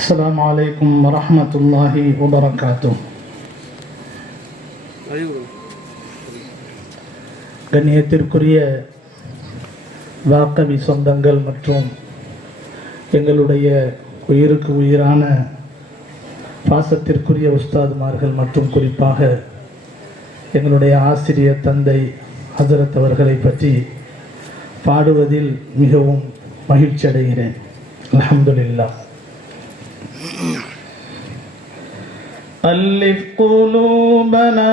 السلام عليكم ورحمة الله وبركاته. கண்ணியத்திற்குரிய வாக்கவி சொந்தங்கள் மற்றும் எங்களுடைய உயிருக்கு உயிரான பாசத்திற்குரிய உஸ்தாதுமார்கள் மற்றும் குறிப்பாக எங்களுடைய ஆசிரியர் தந்தை ஹஜரத் அவர்களை பற்றி பாடுவதில் மிகவும் மகிழ்ச்சி அடைகிறேன். அல்ஹம்துலில்லாஹ். ألف قلوبنا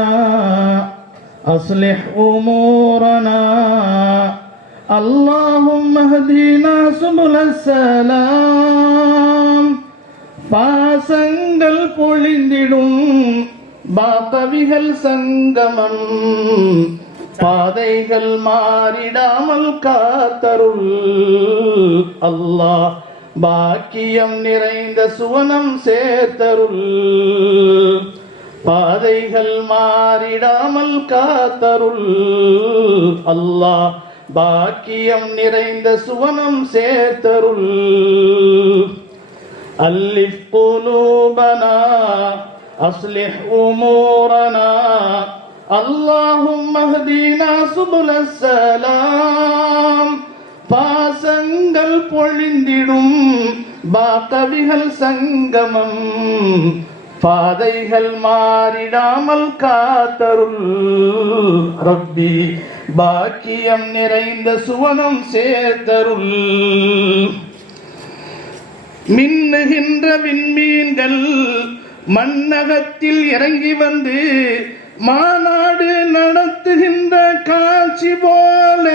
أصلح أمورنا اللهم اهدنا سبل السلام. பாசங்கள் பொழிந்திடும் பாக்கவிகள் சங்கமம், பாதைகள் மாறிடாமல் காத்தருள் அல்லாஹ். பாக்கியம் நிறைந்த சுவனம் சேர்த்தருள், பாதைகள் மாறிடாமல் காத்தருள் அல்லாஹ். பாக்கியம் நிறைந்த சுவனம் சேர்த்தருள். அல்லிஃப் குலூபனா அஸ்லிஹ் உமூரனா அல்லாஹும்ம ஹ்தீனா சுபுலஸ் ஸலாம். பாசங்கள் பொழிந்திடும் பாக்கவிகள் சங்கமம், பாதைகள் மாறிடாமல் காத்தருள் ரப்பி. பாக்கியம் நிறைந்த சுவனம் சேர்த்தருள். மின்னுகின்ற விண்மீன்கள் மண்ணகத்தில் இறங்கி வந்து மாநாடு நடத்துகின்ற காட்சி போல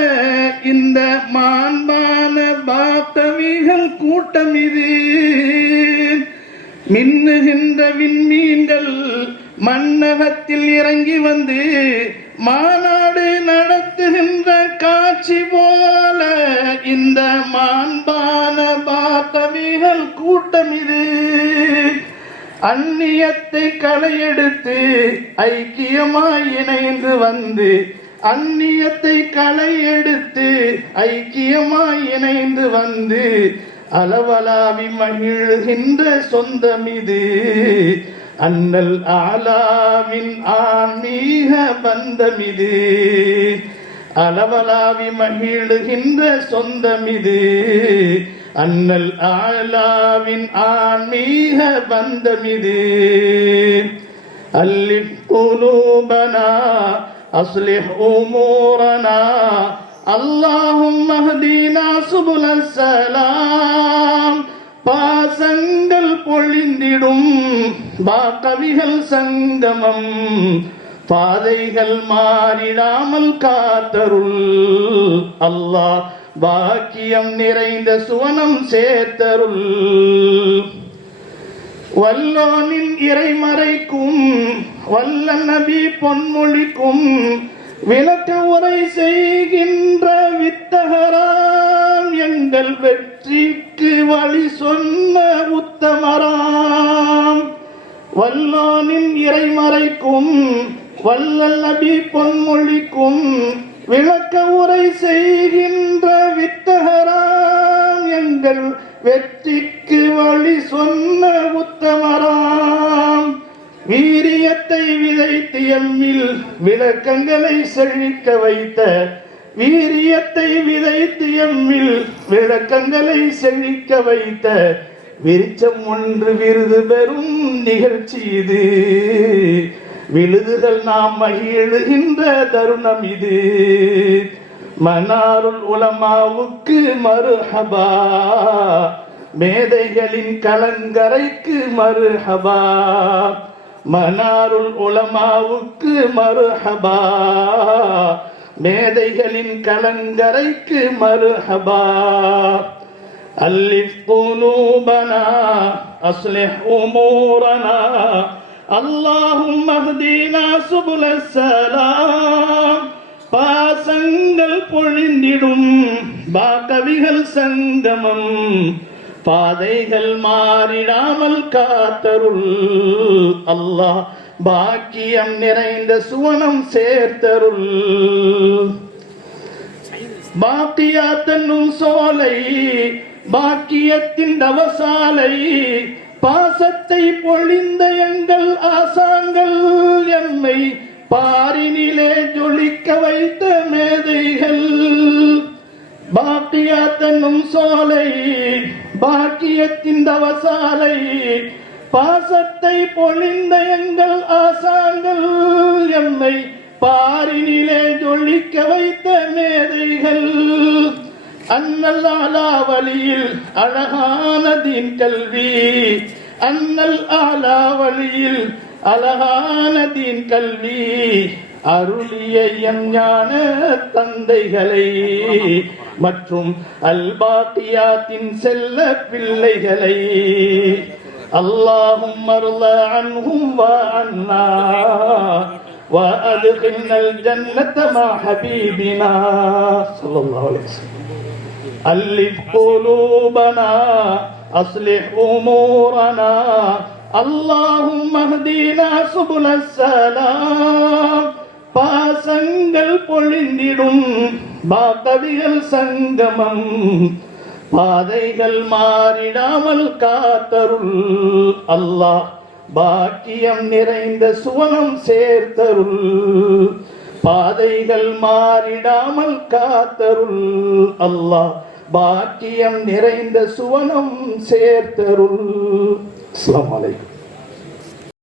இந்த மாண்பான பாக்கவிகள் கூட்டம் இது. மின்னுகின்ற விண்மீன்கள் மண்ணகத்தில் இறங்கி வந்து மாநாடு நடத்துகின்ற காட்சி போல இந்த மாண்பான பாக்கவிகள் கூட்டம் இது. அந்நியத்தை களையெடுத்து ஐக்கியமாய் இணைந்து வந்து, அந்நியத்தை களையெடுத்து ஐக்கியமாய் இணைந்து வந்து அளவலாவி மகிழ்கின்ற சொந்தம் இது. அண்ணல் ஆலாவின் ஆன்மீக பந்தம் இது. அளவலாவி மகிழ்கின்ற சொந்தம் இது. அண்ணல் ஆலாவின் ஆன்மீக பந்தம் இது. அல்லிஃப் குலூபனா அஸ்லிஹ் உமூரனா அல்லாஹும்ம ஹ்தீனா சுபுலஸ் ஸலாம். பாசங்கள் பொழிந்திடும் பாக்கவிகள் சங்கமம், பாதைகள் மாறிடாமல் காத்தருள் அல்லாஹ். பாக்கியம் நிறைந்த சுவனம் சேர்த்தருள். வல்லோனின் இறைமறைக்கும் வல்ல நபி பொன்மொழிக்கும் விளக்க உரை செய்கின்ற வித்தகராம், எங்கள் வெற்றிக்கு வழி சொன்ன உத்தமராம். வல்லோனின் இறைமறைக்கும் வல்ல நபி பொன்மொழிக்கும் விளக்க உரை செய்கின்ற வித்தகராம், எங்கள் வெற்றிக்கு வழி சொன்ன உத்தமராம். வீரியத்தை விதைத்து எம்மில் விளக்கங்களை செழிக்க வைத்த, வீரியத்தை விதைத்து எம்மில் விளக்கங்களை செழிக்க வைத்த விருச்சம் ஒன்று விருது பெறும் நிகழ்ச்சி இது. விழுதுகள் நாம் மகிழுகின்ற தருணம் இது. மனாருல் உலமாவுக்கு மர்ஹபா, மேதைகளின் கலங்கரைக்கு மர்ஹபா. மனாருல் உலமாவுக்கு மர்ஹபா, மேதைகளின் கலங்கரைக்கு மர்ஹபா. அல்லிஃப் குலூபனா அஸ்லிஹ் உமூரனா அல்லாஹும்ம ஹ்தீனா சுபுலஸ் ஸலாம். பாசங்கள் பொழிந்திடும் பாக்கவிகள் சங்கமம், பாதைகள் மாறிடாமல் காத்தருள் அல்லாஹ். பாக்கியம் நிறைந்த சுவனம் சேர்த்தருள். பாக்கியாத்தன்னும் சோலை பாக்கியத்தின் தவசாலை, பாசத்தை பொழிந்த எங்கள் ஆசாங்கள் எம்மை பாரினிலே ஜொலிக்க வைத்த மேதைகள். பாக்கியத்தனும் சோலை பாக்கியத்தின் தவசாலை, பாசத்தை பொழிந்த எங்கள் ஆசாங்கள் எம்மை பாரினிலே ஜொலிக்க வைத்த மேதைகள். அண்ணல் ஆலா வழியில் அழகான தீன் கல்வி, அண்ணல் ஆலா வழியில் அழகான தீன் கல்வி அருளிய ஞான தந்தைகளை மற்றும் அல்பாக்கியாத்தின் செல்ல பிள்ளைகளை அல்லாஹும் அருள அன்ஹும் வஅன்னா وأدخلنا الجنة مع حبيبنا صلى الله عليه وسلم. ألف قلوبنا أصلح أمورنا اللهم اهدنا سبل السلام. பாசங்கள் பொழிந்திடும் பாக்கவிகள் சங்கமம், பாதைகள் மாறிடாமல் காத்தருள் அல்லாஹ். பாக்கியம் நிறைந்த சுவனம் சேர்த்தருள், பாதைகள் மாறிடாமல் காத்தருள் அல்லாஹ். பாக்கியம் நிறைந்த சுவனம் சேர்த்தருள். அஸ்ஸலாமு அலைக்கும்.